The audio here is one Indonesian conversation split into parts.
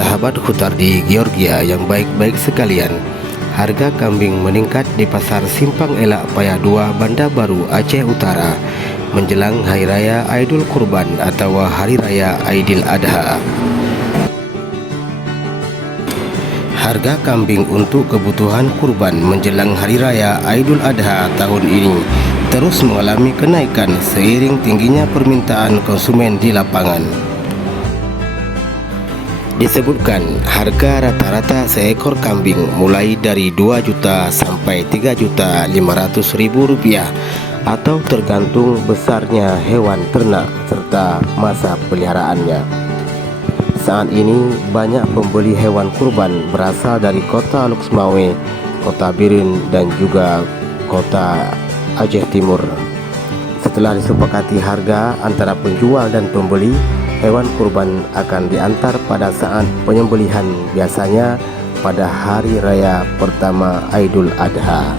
Sahabat Hutardi Georgia yang baik-baik sekalian, harga kambing meningkat di Pasar Simpang Elak Paya 2 Banda Baru, Aceh Utara menjelang Hari Raya Aidul Kurban atau Hari Raya Aidil Adha. Harga kambing untuk kebutuhan kurban menjelang Hari Raya Aidul Adha tahun ini terus mengalami kenaikan seiring tingginya permintaan konsumen di lapangan. Disebutkan harga rata-rata seekor kambing mulai dari 2 juta sampai 3.500.000 rupiah atau tergantung besarnya hewan ternak serta masa peliharaannya. Saat ini banyak pembeli hewan kurban berasal dari kota Luxmawe, kota Birin dan juga kota Aceh Timur. Setelah disepakati harga antara penjual dan pembeli, hewan kurban akan diantar pada saat penyembelihan, biasanya pada hari raya pertama Aidul Adha.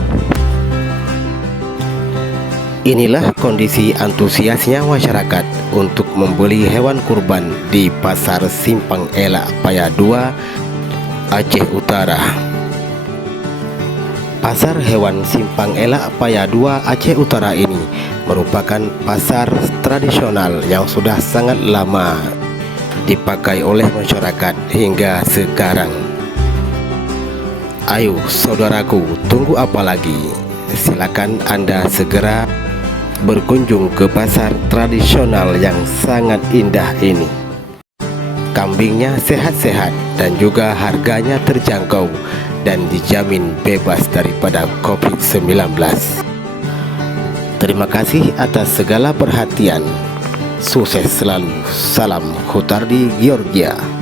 Inilah kondisi antusiasnya masyarakat untuk membeli hewan kurban di Pasar Simpang Elak Paya 2, Aceh Utara. Pasar hewan Simpang Elak Paya 2 Aceh Utara ini merupakan pasar tradisional yang sudah sangat lama dipakai oleh masyarakat hingga sekarang. Ayo saudaraku, tunggu apa lagi? Silakan Anda segera berkunjung ke pasar tradisional yang sangat indah ini. Kambingnya sehat-sehat dan juga harganya terjangkau dan dijamin bebas daripada COVID-19. Terima kasih atas segala perhatian. Sukses selalu. Salam Hutardi Georgia.